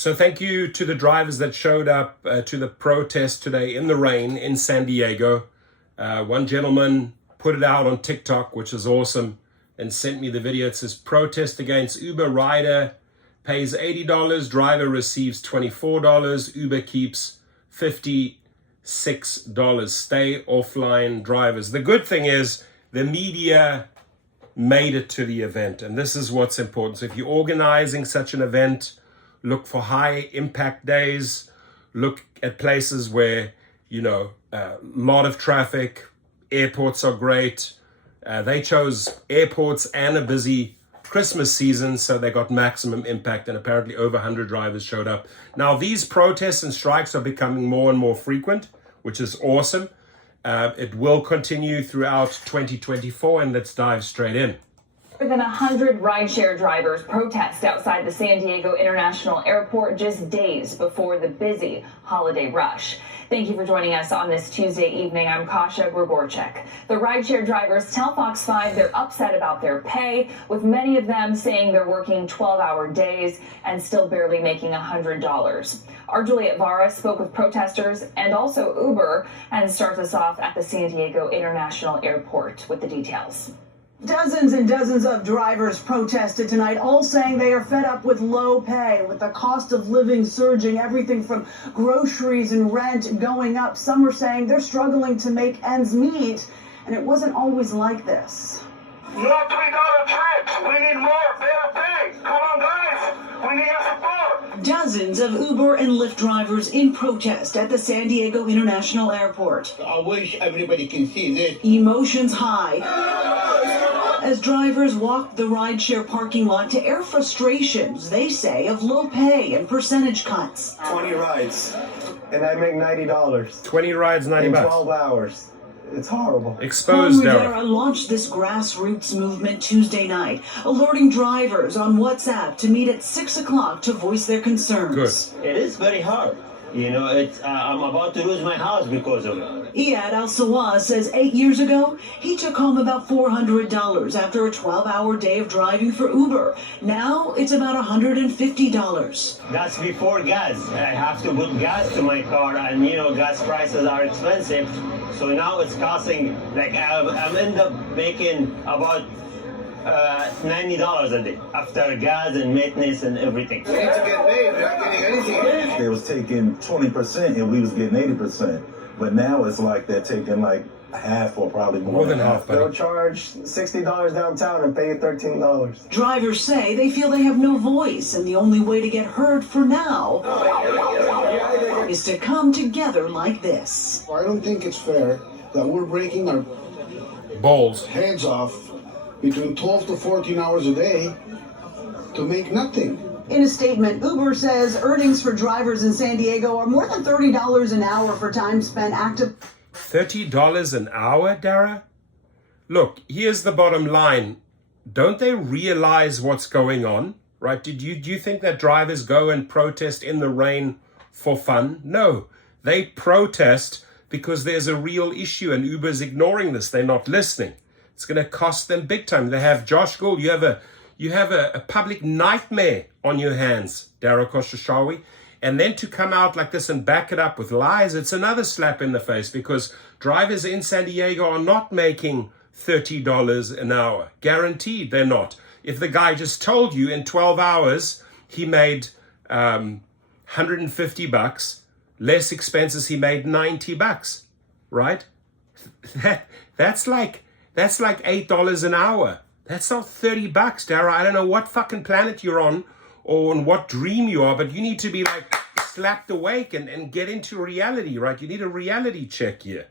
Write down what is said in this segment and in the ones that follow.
So thank you to the drivers that showed up to the protest today in the rain in San Diego. One gentleman put it out on TikTok, which is awesome, and sent me the video. It says, protest against Uber rider pays $80, driver receives $24, Uber keeps $56. Stay offline, drivers. The good thing is the media made it to the event, and this is what's important. So if you're organizing such an event, look for high impact days, look at places where, a lot of traffic. Airports are great. They chose airports and a busy Christmas season, so they got maximum impact, and apparently over 100 drivers showed up. Now, these protests and strikes are becoming more and more frequent, which is awesome. It will continue throughout 2024, and let's dive straight in. More than 100 rideshare drivers protest outside the San Diego International Airport just days before the busy holiday rush. Thank you for joining us on this Tuesday evening. I'm Kasia Grigorchek. The rideshare drivers tell Fox 5 they're upset about their pay, with many of them saying they're working 12-hour days and still barely making $100. Our Juliet Vara spoke with protesters and also Uber and starts us off at the San Diego International Airport with the details. Dozens and dozens of drivers protested tonight, all saying they are fed up with low pay, with the cost of living surging, everything from groceries and rent going up. Some are saying they're struggling to make ends meet, and it wasn't always like this. No $3 trips. We need more, better pay. Come on, guys. We need your support. Dozens of Uber and Lyft drivers in protest at the San Diego International Airport. I wish everybody can see this. Emotions high as drivers walked the rideshare parking lot to air frustrations, they say, of low pay and percentage cuts. 20 rides, and I make $90. 20 rides, 90 in bucks. 12 hours. It's horrible. Exposed, Rivera launched this grassroots movement Tuesday night, alerting drivers on WhatsApp to meet at 6 o'clock to voice their concerns. It is very hard. I'm about to lose my house because of it. Iyad Al-Sawaz says 8 years ago, he took home about $400 after a 12-hour day of driving for Uber. Now it's about $150. That's before gas. I have to put gas to my car, and gas prices are expensive. So now it's costing, I'm end up making about $90 a day after gas and maintenance and everything. We need to get paid. We're not getting anything. They was taking 20% and we was getting 80%. But now it's like they're taking like half or probably more than half. They'll charge $60 downtown and pay you $13. Drivers say they feel they have no voice, and the only way to get heard for now is to come together like this. I don't think it's fair that we're breaking our balls heads off between 12 to 14 hours a day to make nothing. In a statement, Uber says earnings for drivers in San Diego are more than $30 an hour for time spent active. $30 an hour, Dara? Look, here's the bottom line. Don't they realize what's going on, right? Do you think that drivers go and protest in the rain for fun? No, they protest because there's a real issue, and Uber's ignoring this. They're not listening. It's going to cost them big time. They have Josh Gould. You have a public nightmare on your hands, Dara Khosrowshahi. And then to come out like this and back it up with lies, it's another slap in the face, because drivers in San Diego are not making $30 an hour. Guaranteed they're not. If the guy just told you in 12 hours he made $150, less expenses, he made $90, right? That's like $8 an hour. That's not $30, Dara. I don't know what fucking planet you're on or on what dream you are, but you need to be like slapped awake and get into reality, right? You need a reality check here.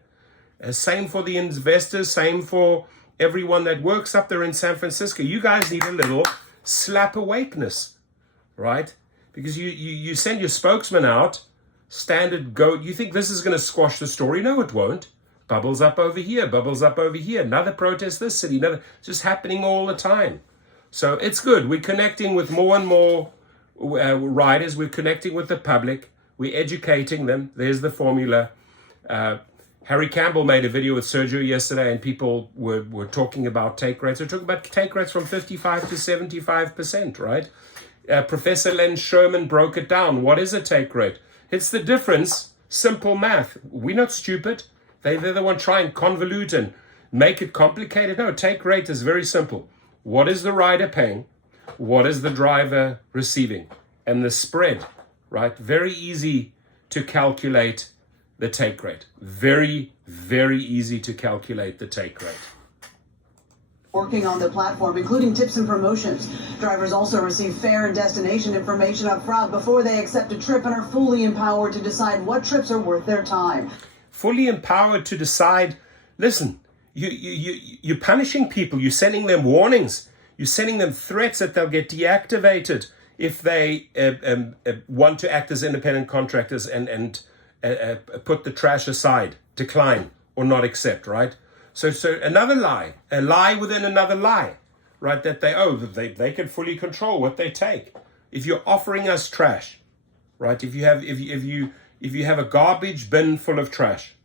Same for the investors, same for everyone that works up there in San Francisco. You guys need a little slap awakeness, right? Because you send your spokesman out, standard go. You think this is going to squash the story? No, it won't. Bubbles up over here, bubbles up over here. Another protest this city, another. It's just happening all the time. So it's good. We're connecting with more and more riders. We're connecting with the public. We're educating them. There's the formula. Harry Campbell made a video with Sergio yesterday, and people were talking about take rates. They're talking about take rates from 55 to 75%, right? Professor Len Sherman broke it down. What is a take rate? It's the difference, simple math. We're not stupid. They're the one trying to convolute and make it complicated. No, take rate is very simple. What is the rider paying? What is the driver receiving? And the spread, right? Very easy to calculate the take rate. Very, very easy to calculate the take rate. Working on the platform, including tips and promotions. Drivers also receive fare and destination information up front before they accept a trip and are fully empowered to decide what trips are worth their time. Fully empowered to decide. Listen, you're punishing people. You're sending them warnings. You're sending them threats that they'll get deactivated if they want to act as independent contractors and put the trash aside, decline, or not accept, right? So another lie, a lie within another lie, right? That they can fully control what they take. If you're offering us trash, right? If you have a garbage bin full of trash,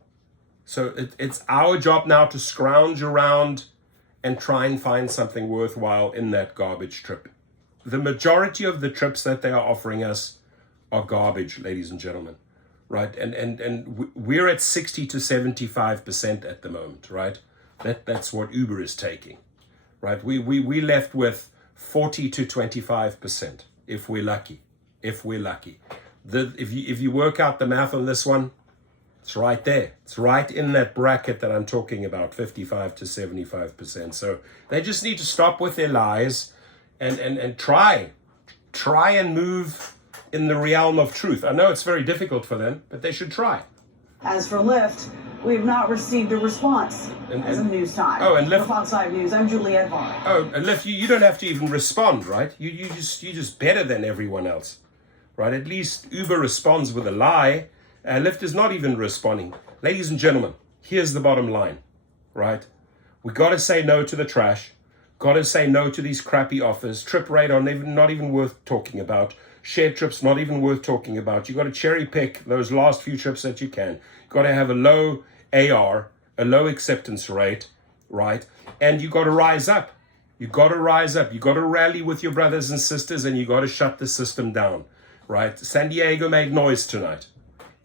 so it's our job now to scrounge around and try and find something worthwhile in that garbage trip. The majority of the trips that they are offering us are garbage, ladies and gentlemen, right? And we're at 60 to 75% at the moment, right? That's what Uber is taking, right? We left with 40 to 25% if we're lucky. If you work out the math on this one, it's right there. It's right in that bracket that I'm talking about, 55 to 75%. So they just need to stop with their lies and try and move in the realm of truth. I know it's very difficult for them, but they should try. As for Lyft, we have not received a response as of news time. Oh, and Lyft. For Fox 5 News, I'm Juliette Varner. Oh, and Lyft, you don't have to even respond, right? You're just better than everyone else, right? At least Uber responds with a lie. Lyft is not even responding. Ladies and gentlemen, here's the bottom line, right? We got to say no to the trash. Got to say no to these crappy offers. Trip rate are not even worth talking about. Shared trips not even worth talking about. You got to cherry pick those last few trips that you can. Got to have a low AR, a low acceptance rate, right? And you got to rise up. You got to rise up. You got to rally with your brothers and sisters, and you got to shut the system down, right? San Diego made noise tonight.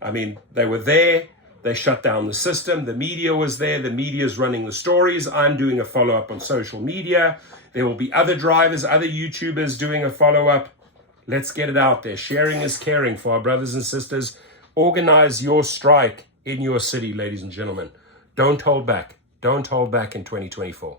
I mean, they were there. They shut down the system. The media was there. The media is running the stories. I'm doing a follow-up on social media. There will be other drivers, other YouTubers doing a follow-up. Let's get it out there. Sharing is caring for our brothers and sisters. Organize your strike in your city, ladies and gentlemen. Don't hold back. Don't hold back in 2024.